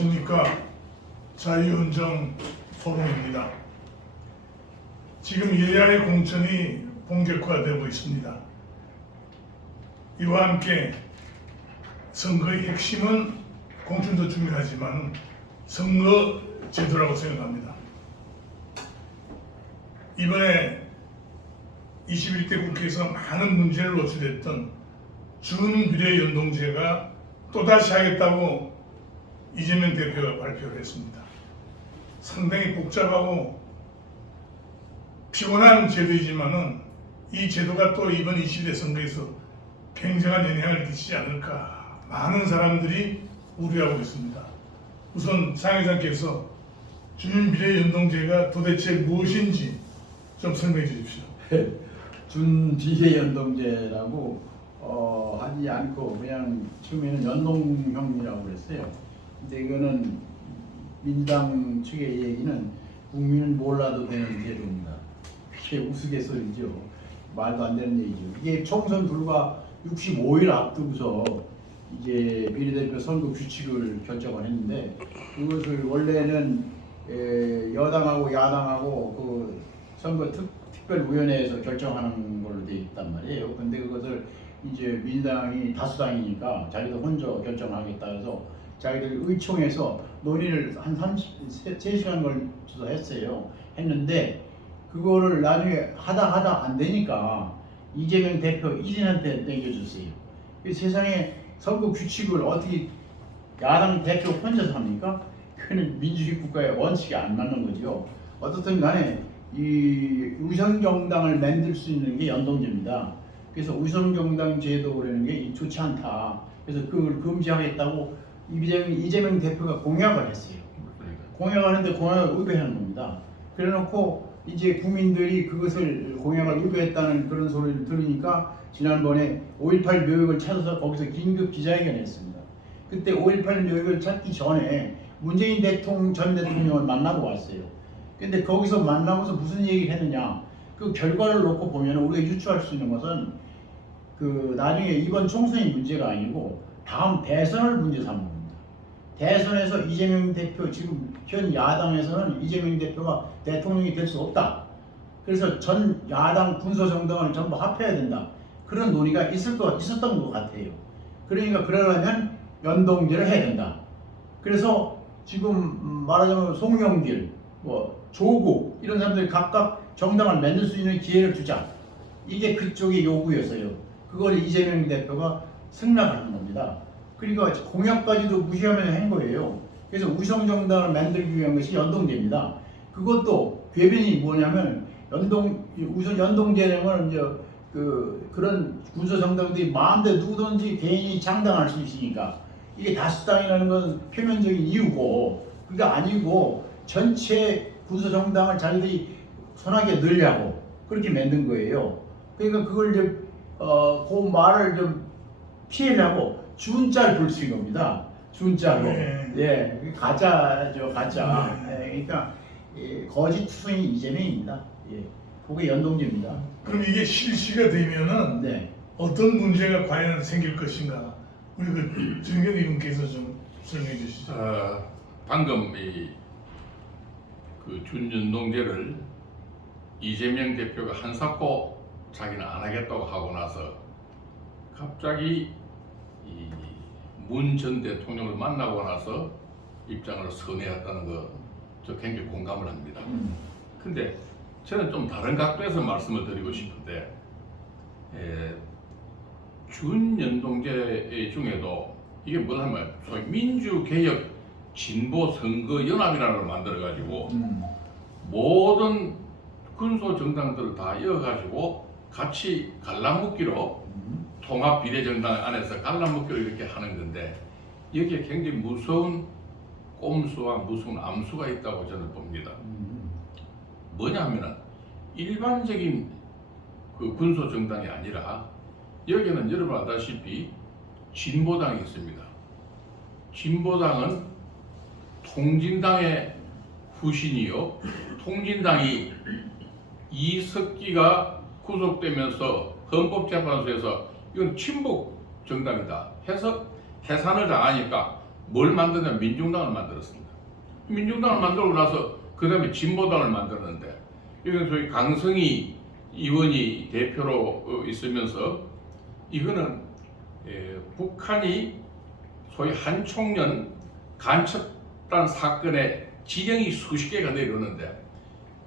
안녕하십니까. 자유헌정 포럼입니다. 지금 여야의 공천이 본격화되고 있습니다. 이와 함께 선거의 핵심은 공천도 중요하지만 선거 제도라고 생각합니다. 이번에 21대 국회에서 많은 문제를 노출했던 준비례연동제가 또다시 하겠다고 이재명 대표가 발표를 했습니다. 상당히 복잡하고 피곤한 제도이지만은 이 제도가 또 이번 21대 선거에서 굉장한 영향을 끼치지 않을까 많은 사람들이 우려하고 있습니다. 우선 장 회장께서 준비례연동제가 도대체 무엇인지 좀 설명해 주십시오. 준비례연동제라고 하지 않고 그냥 처음에는 연동형이라고 그랬어요. 근데 이거는 민주당 측의 얘기는 국민은 몰라도 되는 제도입니다. 이게 우스갯소리죠. 말도 안 되는 얘기죠. 이게 총선 불과 65일 앞두고서 이제 비례대표 선거 규칙을 결정을 했는데 그것을 원래는 여당하고 야당하고 그 선거 특별위원회에서 결정하는 걸로 돼 있단 말이에요. 근데 그것을 이제 민주당이 다수당이니까 자기도 혼자 결정하겠다 해서 자기들 의총에서 논의를 한 3시간 걸쳐서 했어요. 했는데 그거를 나중에 하다 안 되니까 이재명 대표 1인한테 넘겨줬어요. 세상에 선거 규칙을 어떻게 야당 대표 혼자서 합니까? 그는 민주주의 국가의 원칙이 안 맞는 거죠. 어떻든 간에 이 위성정당을 만들 수 있는 게 연동제입니다. 그래서 위성정당 제도라는 게 좋지 않다. 그래서 그걸 금지하겠다고 이재명 대표가 공약을 했어요. 공약하는데 공약을 위배하는 겁니다. 그래놓고 이제 국민들이 그것을 공약을 위배했다는 그런 소리를 들으니까 지난번에 5.18 묘역을 찾아서 거기서 긴급 기자회견을 했습니다. 그때 5.18 묘역을 찾기 전에 문재인 전 대통령을 만나고 왔어요. 근데 거기서 만나고서 무슨 얘기를 했느냐? 그 결과를 놓고 보면 우리가 유추할 수 있는 것은 그 나중에 이번 총선이 문제가 아니고 다음 대선을 문제 삼는 겁니다. 대선에서 이재명 대표 지금 현 야당에서는 이재명 대표가 대통령이 될 수 없다. 그래서 전 야당 군소정당을 전부 합해야 된다. 그런 논의가 있었던 것 같아요. 그러니까 그러려면 연동제를 해야 된다. 그래서 지금 말하자면 송영길, 조국 이런 사람들이 각각 정당을 만들 수 있는 기회를 주자. 이게 그쪽의 요구였어요. 그걸 이재명 대표가 승낙하는 겁니다. 그러니까 공약까지도 무시하면서 한 거예요. 그래서 위성정당을 만들기 위한 것이 연동제입니다. 그것도 궤변이 뭐냐면 우선 연동제는 이제 그런 군소정당들이 마음대로 누구든지 개인이 창당할 수 있으니까 이게 다수당이라는 건 표면적인 이유고 그게 아니고 전체 군소정당을 자기들이 손하게 넣으려고 그렇게 만든 거예요. 그러니까 그걸 이제 그 말을 좀 피하려고 준자를 불수인 겁니다. 준자로. 네. 예, 가짜죠, 가짜. 네. 그러니까 거짓 투성이 이재명입니다. 예, 그게 연동제입니다. 그럼 이게 실시가 되면은 네. 어떤 문제가 과연 생길 것인가? 우리 정경 의원께서 좀 설명해 주시죠. 방금 그 준연동제를 이재명 대표가 한사코 자기는 안 하겠다고 하고 나서 갑자기 문 전 대통령을 만나고 나서 입장을 선회했다는 거 저 굉장히 공감을 합니다. 근데 저는 좀 다른 각도에서 말씀을 드리고 싶은데 준연동제 중에도 이게 뭐냐면 소위 민주개혁 진보선거연합이라는 걸 만들어가지고 모든 군소정당들을 다 이어가지고 같이 갈라묶기로 통합비례정당 안에서 갈라묶기로 이렇게 하는 건데 여기에 굉장히 무서운 꼼수와 무서운 암수가 있다고 저는 봅니다. 뭐냐 하면은 일반적인 그 군소정당이 아니라 여기는 여러분 아다시피 진보당이 있습니다. 진보당은 통진당의 후신이요. 통진당이 이석기가 구속되면서 헌법재판소에서 이건 친북 정당이다 해서 해산을 당하니까 뭘 만드냐면 민중당을 만들었습니다. 민중당을 만들고 나서 그 다음에 진보당을 만들었는데 이건 소위 강성희 의원이 대표로 있으면서 이거는 북한이 소위 한총련 간첩단 사건의 지령이 수십 개가 내려오는데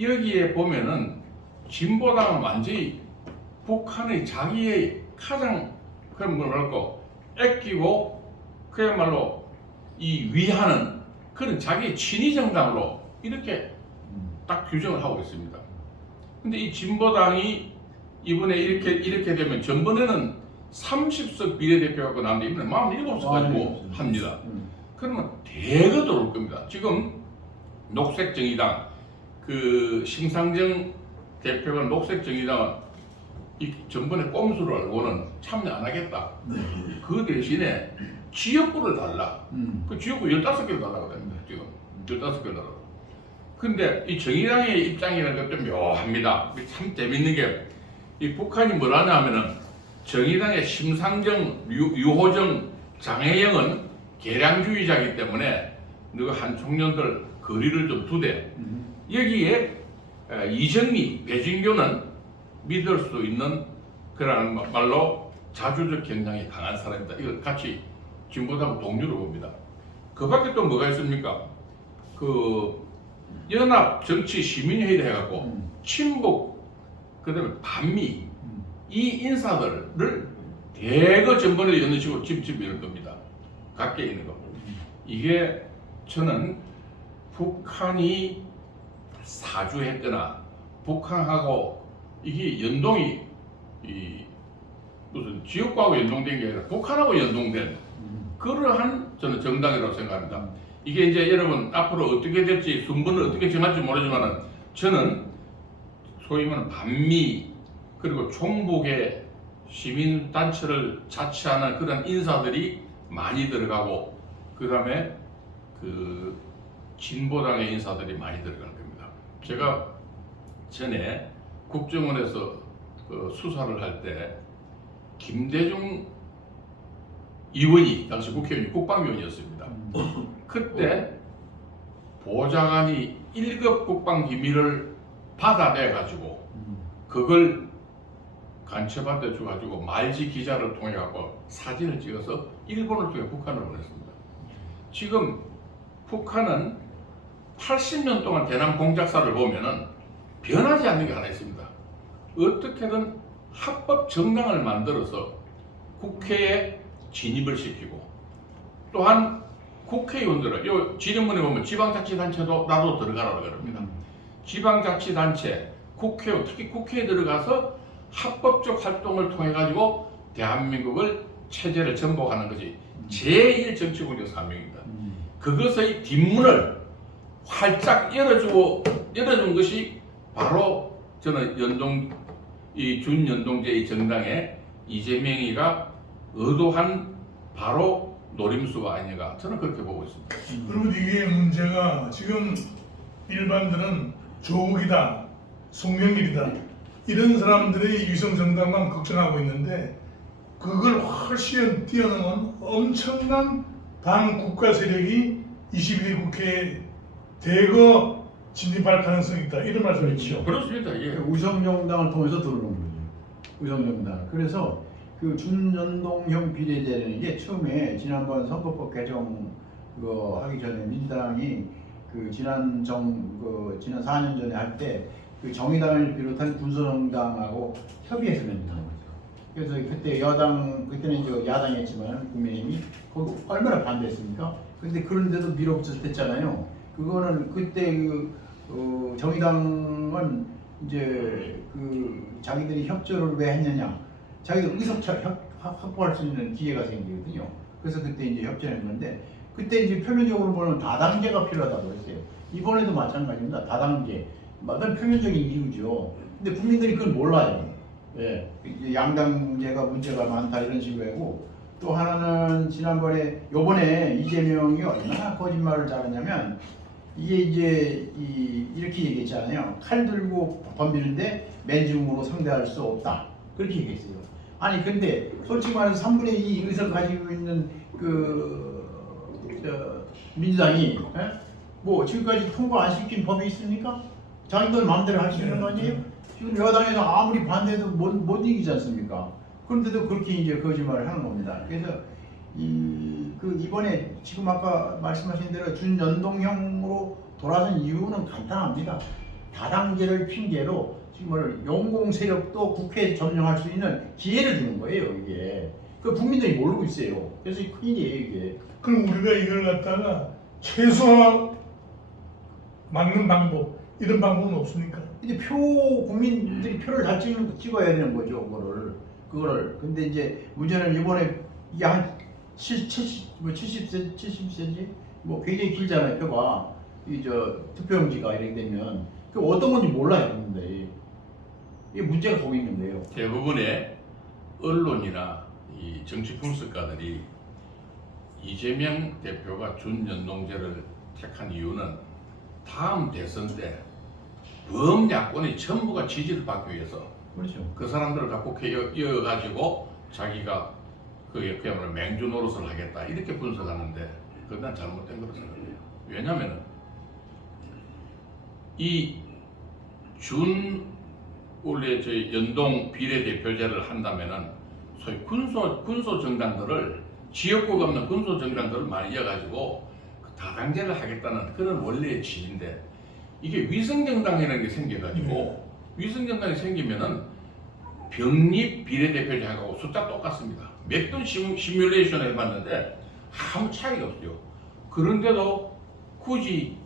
여기에 보면은 진보당은 완전히 북한의 자기의 가장 그런 뭐랄까 아끼고 그야말로 이 위하는 그런 자기의 친위 정당으로 이렇게 딱 규정을 하고 있습니다. 근데 이 진보당이 이번에 이렇게 되면 전번에는 30석 비례대표가 나왔는데 이번에 47석 가지고 합니다. 그러면 대거 들어올 겁니다. 지금 녹색정의당 그 심상정 대표가 녹색정의당은 이 전번에 꼼수를 알고는 참여 안 하겠다. 그 대신에 지역구를 달라. 그 지역구 15개를 달라고 됩니다. 지금 15개를 달라고. 근데 이 정의당의 입장이라는 게 좀 묘합니다. 참 재밌는 게 이 북한이 뭐라냐 하면은 정의당의 심상정, 유호정, 장혜영은 개량주의자이기 때문에 너가 한 청년들 거리를 좀 두되 여기에 이정미, 배진교는 믿을 수 있는 그런 말로 자주적 경향이 강한 사람이다. 이걸 같이 진보당 동료로 봅니다. 그 밖에 또 뭐가 있습니까? 그 연합 정치 시민회의를 해갖고 친북 그다음에 반미 이 인사들을 대거 전번에 여는 식으로 집집 이런 겁니다. 각계 있는 거. 이게 저는 북한이 사주했거나 북한하고 이게 연동이 이 무슨 지역구하고 연동된 게 아니라 북한하고 연동된 그러한 저는 정당이라고 생각합니다. 이게 이제 여러분 앞으로 어떻게 될지 순번을 어떻게 정할지 모르지만은 저는 소위 말하는 반미 그리고 총북의 시민단체를 자치하는 그런 인사들이 많이 들어가고 그 다음에 그 진보당의 인사들이 많이 들어갈 겁니다. 제가 전에 국정원에서 그 수사를 할 때 김대중 의원이 당시 국회의원이 국방위원이었습니다. 그때 보좌관이 1급 국방기밀을 받아내가지고 그걸 간첩한테 줘가지고 말지 기자를 통해 갖고 사진을 찍어서 일본을 통해 북한을 보냈습니다. 지금 북한은 80년 동안 대남 공작사를 보면은 변하지 않는 게 하나 있습니다. 어떻게든 합법 정당을 만들어서 국회에 진입을 시키고 또한 국회의원들을 요 지령문에 보면 지방자치단체도 나도 들어가라고 그럽니다. 지방자치단체, 국회의원, 특히 국회에 들어가서 합법적 활동을 통해 가지고 대한민국을 체제를 전복하는 것이 제1 정치군의 사명입니다. 그것의 뒷문을 활짝 열어준 것이 바로 저는 이 준연동제의 정당의 이재명이가 의도한 바로 노림수가 아닌가 저는 그렇게 보고 있습니다. 그리고 이게 문제가 지금 일반들은 조국이다, 송영길이다 이런 사람들의 위성 정당만 걱정하고 있는데 그걸 훨씬 뛰어넘은 엄청난 반국가 세력이 21대 국회에 대거 진입할 가능성이 있다 이런 말씀이죠. 그렇습니다. 예. 우성정당을 통해서 들어오는 거죠. 우성정당. 그래서 그 준연동형 비례대라는 게 처음에 지난번 선거법 개정 그거 하기 전에 민주당이 그 지난 4년 전에 할 때 그 정의당을 비롯한 군소정당하고 협의해서 만든 거죠. 그래서 그때 그때는 이제 야당이었지만 국민의힘이 거기 얼마나 반대했습니까? 근데 그런데도 밀어붙였댔잖아요. 그거는 그때 정의당은 이제 자기들이 협조를 왜 했느냐? 자기들 의석 확보할 수 있는 기회가 생기거든요. 그래서 그때 이제 협조를 했는데 그때 이제 표면적으로 보면 다당제가 필요하다고 했어요. 이번에도 마찬가지입니다. 다당제. 그건 표면적인 이유죠. 근데 국민들이 그걸 몰라요. 예. 이제 양당제가 문제가 많다 이런 식으로 하고 또 하나는 요번에 이재명이 얼마나 거짓말을 잘했냐면 이게 이제 이렇게 얘기했잖아요. 칼 들고 덤비는데 맨줌으로 상대할 수 없다. 그렇게 '아니 근데 솔직히 말해서 3분의 2 의석을 가지고 있는 그 민주당이 뭐 지금까지 통과 안 시킨 법이 있습니까? 자기들 마음대로 할 수 있는 거 아니에요? 지금 여당에서 아무리 반대해도 못 이기지 않습니까? 그런데도 그렇게 이제 거짓말을 하는 겁니다. 그래서 이번에 지금 아까 말씀하신 대로 준연동형으로 돌아선 이유는 간단합니다. 다당제를 핑계로 지금 용공 세력도 국회에 점령할 수 있는 기회를 주는 거예요, 이게. 그 국민들이 모르고 있어요. 그래서 큰일이에요, 이게. 그럼 우리가 이걸 갖다가 최소화 막는 방법 이런 방법은 없습니까? 근데 국민들이 표를 다 찍어야 되는 거죠, 그거를. 근데 이제 문제는 이번에 이게 한 70cm 뭐 굉장히 길잖아요, 표가. 투표용지가 이렇게 되면 그 어떤 건지 몰라요, 근데 이게 문제가 거기 있는 거예요. 대부분의 언론이나 이 정치 분석가들이 이재명 대표가 준연동제를 택한 이유는 다음 대선 때 범야권이 전부가 지지를 받기 위해서 그렇죠. 그 사람들을 갖고 이어가지고 자기가 그야말로 맹주 노릇을 하겠다 이렇게 분석하는데 그건 난 잘못된 거라고 생각해요. 왜냐하면 원래 저희 연동 비례대표제를 한다면은 소위 군소 정당들을 지역구가 없는 군소 정당들을 많이 이어가지고 다당제를 하겠다는 그런 원래의 취지인데 이게 위성정당이라는 게 생겨가지고 위성정당이 생기면은 병립 비례대표제하고 숫자 똑같습니다. 몇 번 시뮬레이션 해봤는데 아무 차이가 없어요. 그런데도 굳이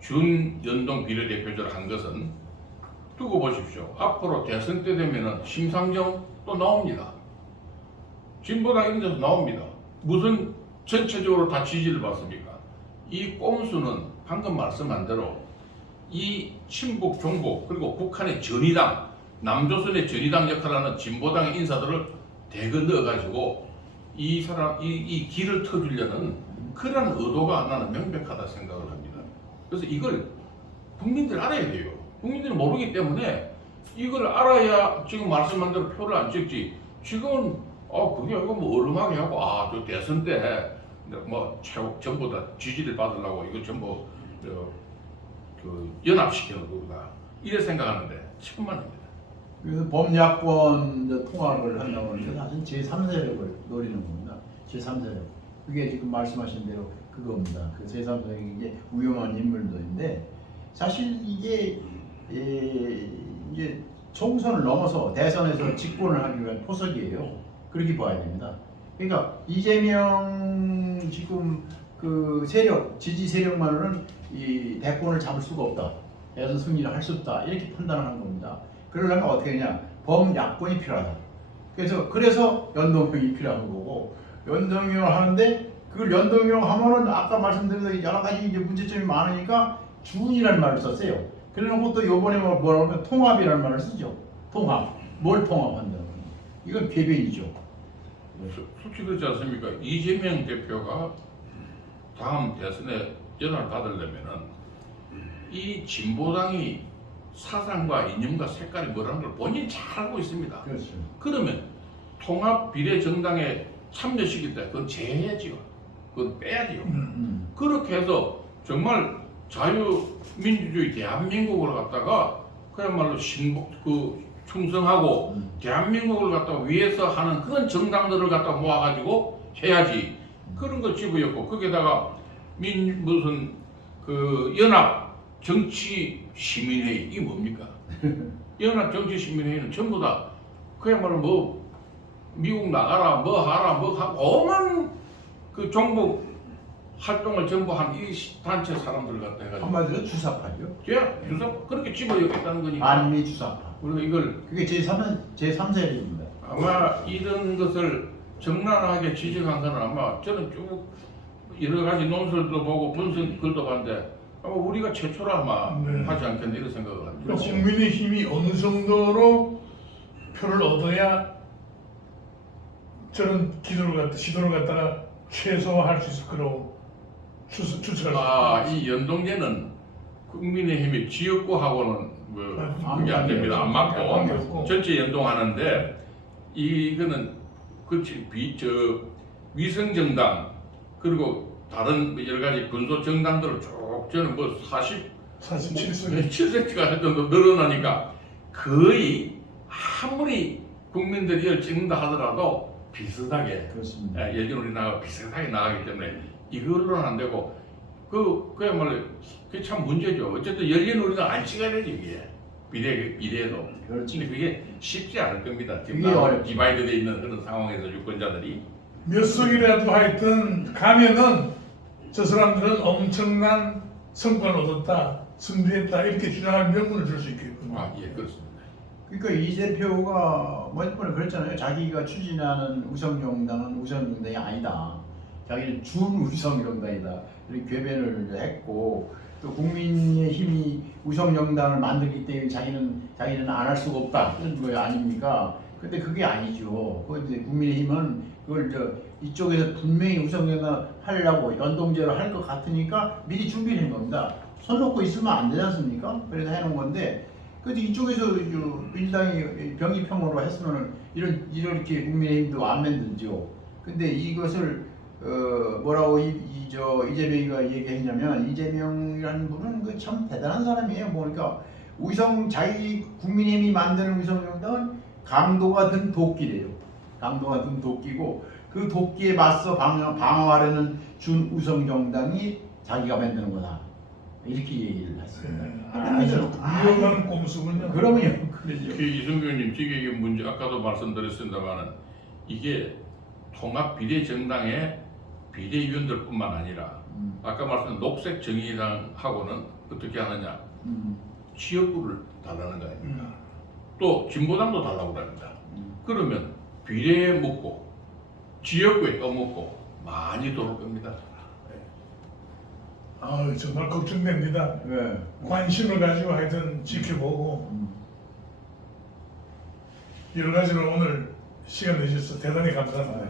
준연동 비례대표제를 한 것은 두고 보십시오. 앞으로 대선 때 되면은 심상정 또 나옵니다. 진보당 이런 데서 나옵니다. 무슨 전체적으로 다 지지를 받습니까? 이 꼼수는 방금 말씀한 대로 이 친북, 종북 그리고 북한의 전위당, 남조선의 전위당 역할을 하는 진보당의 인사들을 대거 넣어가지고 이 길을 터주려는 그런 의도가 나는 명백하다 생각을 합니다. 그래서 이걸 국민들 알아야 돼요. 국민들이 모르기 때문에 이걸 알아야 지금 말씀한 대로 표를 안 찍지. 지금은 그게 이거 뭐 얼음하게 하고 저 대선 때 뭐 전부 다 지지를 받으려고 이거 전부 연합시키는 거구나 이래 생각하는데 천만입니다. 그래서 범야권 통합을 한다고 하는데 사실 제3세력을 노리는 겁니다. 제3세력. 그게 지금 말씀하신 대로 그겁니다. 그 제3세력이 이제 위험한 인물들인데 사실 이게 이제 총선을 넘어서 대선에서 집권을 하기 위한 포석이에요. 그렇게 봐야 됩니다. 그러니까 이재명 지금 그 지지 세력만으로는 이 대권을 잡을 수가 없다. 대선 승리를 할 수 없다. 이렇게 판단하는 겁니다. 그러려면 어떻게 하냐? 범야권이 필요하다. 그래서 연동형이 필요한 거고 연동형을 하는데 그걸 연동형 하면은 아까 말씀드린 대로 여러 가지 이제 문제점이 많으니까 준이라는 말을 썼어요. 그래놓고 또 요번에 뭐라고 하면 통합이라는 말을 쓰죠. 통합. 뭘 통합한다는 거예요. 이건 궤변이죠. 솔직히 그렇지 않습니까? 이재명 대표가 다음 대선에 연합을 받으려면은 이 진보당이 사상과 이념과 색깔이 뭐라는 걸 본인이 잘 알고 있습니다. 그렇죠. 그러면 통합 비례 정당에 참여시킬 때 그건 제해야지요. 그건 빼야지요. 그렇게 해서 정말 자유민주주의 대한민국을 갖다가 그야말로 충성하고 대한민국을 갖다가 위해서 하는 그런 정당들을 갖다가 모아가지고 해야지. 그런 걸 집어였고 거기에다가 무슨 그 연합 정치 시민회의 이게 뭡니까? 연합 정치 시민회의는 전부 다 그야말로 뭐 미국 나가라 뭐 하라 뭐 하고 오만 그 종북 활동을 전부 한 이 단체 사람들 갖다 해가지고 한마디로 주사파죠. 주사 그렇게 집어였겠다는 거니까. 반미 주사파. 우리가 이걸 그게 제3세력입니다. 아마 이런 것을 적나라하게 지적한 거는 아마 저는 쭉 여러 가지 논설도 보고 분석 글도 봤는데 아마 우리가 최초로 아마 하지 않겠나 이런 생각을 합니다. 국민의힘이 어느 정도로 표를 얻어야 저는 시도를 갖다가 최소화할 수 있을 거라고 추측할 수 있습니다. 이 연동제는 국민의힘의 지역구하고는 뭐 그게 안 됩니다. 안 맞고 전체 연동하는데 이거는 그치 위성정당 그리고 다른 여러 가지 군소 정당들을 쭉 저는 뭐 47세 7cm가 정도 늘어나니까 거의 아무리 국민들이 이걸 찍는다 하더라도 비슷하게 그렇습니다. 예전 우리나라가 비슷하게 나가기 때문에 이걸로는 안 되고 그야말로 그게 참 문제죠. 어쨌든 열린 우리가 안 찍어야 되지 이게 비례도. 그렇지. 근데 그게 쉽지 않을 겁니다. 지금 그게 어렵죠. 디바이드 돼 있는 그런 상황에서 유권자들이 몇 석이라도 하여튼 가면은 저 사람들은 엄청난 성과를 얻었다, 승리했다 이렇게 주장할 명분을 줄 수 있겠군요. 예 그렇습니다. 그러니까 이 대표가 몇 번에 그랬잖아요. 자기가 추진하는 우성정당은 우성정당이 아니다. 자기는 준우성정당이다. 이렇게 궤변을 했고 또 국민의힘이 우성정당을 만들기 때문에 자기는 안 할 수가 없다 이런 거 아닙니까? 근데 그게 아니죠. 그런데 국민의힘은 그걸 이쪽에서 분명히 우성정당 하려고 연동제로 할 것 같으니까 미리 준비를 한 겁니다. 손 놓고 있으면 안 되지 않습니까? 그래서 해놓은 건데. 근데 이쪽에서 민주당이 병이평으로 했으면은 이렇게 국민의힘도 안 만들죠. 근데 이것을 뭐라고 이재명이가 얘기했냐면 이재명이라는 분은 그 참 대단한 사람이에요. 뭐 그러니까 자기 국민의힘이 만드는 우성정당은 강도가 든 도끼래요. 강도가 든 도끼고 그 도끼에 맞서 방어하려는 준우성정당이 자기가 만드는 거다. 이렇게 얘기를 했습니다. 아주 위험한 꼼수군요. 그러면요. 그러죠. 이승규 의원님 지금 이게 문제 아까도 말씀드렸습니다만은 이게 통합 비례 정당의 비례위원들뿐만 아니라 아까 말씀드린 녹색 정의당하고는 어떻게 하느냐 지역구를 달라는 거 아닙니까? 또 진보당도 달라고 합니다. 그러면 비례에 묻고 지역구에 또 묻고 많이 돌을 겁니다. 정말 걱정됩니다. 네. 관심을 가지고 하여튼 지켜보고 여러 가지로 오늘 시간 내주셔서 대단히 감사합니다.